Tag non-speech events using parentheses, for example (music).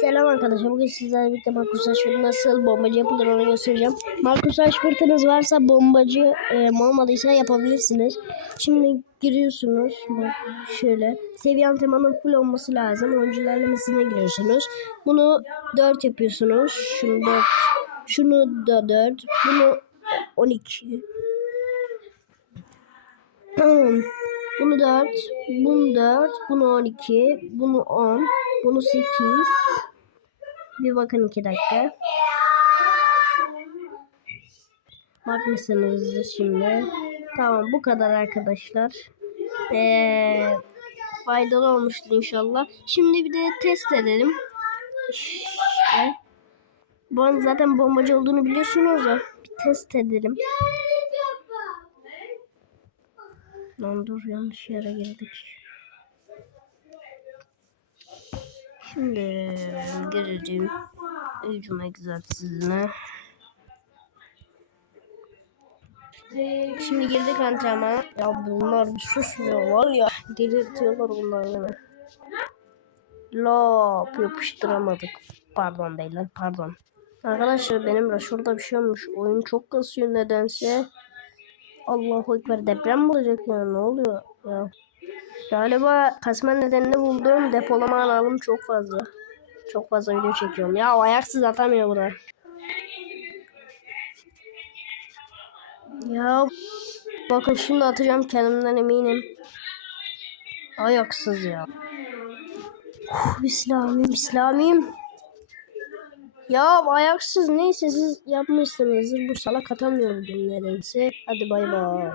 Selam arkadaşlar. Bugün sizlerle birlikte Markus Rashford nasıl bombacı yapılır onu göstereceğim. Markus Rashford'ınız varsa bombacı e, olmadıysa yapabilirsiniz. Şimdi giriyorsunuz. Şöyle. Seviye antrenmanın full olması lazım. Oyuncu ilerlemesine giriyorsunuz. Bunu 4 yapıyorsunuz. Şunu 4. Şunu da 4. Bunu 12. (clears throat) Bunu 4, bunu 4, bunu 12, bunu 10, bunu 8. Bir bakın 2 dakika. Bakmışsınızdır şimdi. Tamam bu kadar arkadaşlar. Ee, faydalı olmuştur inşallah. Şimdi bir de test edelim. İşte. Bu an zaten bombacı olduğunu biliyorsunuz ya. Bir test edelim. Lan dur yanlış yere girdik. Şimdi gireceğim hücum egzersizine. Şimdi girdik antrenmana. Ya bunlar bir susmuyor var ya. Delirtiyorlar bunlar beni. Lop yapıştıramadık. Pardon beyler pardon. Arkadaşlar benim şurada bir şey olmuş. Oyun çok kasıyor nedense. Allahu Ekber deprem mi olacak ya ne oluyor ya? Galiba kasma nedenini buldum depolama alanım çok fazla. Çok fazla video çekiyorum. Ya ayaksız atamıyor bura. Ya bakın şimdi atacağım kendimden eminim. Ayaksız ya. Uf, İslamiyim. Ya ayaksız neyse siz yapmışsınızdır. Bu salak atamıyor bugün nedense. Hadi bay bay.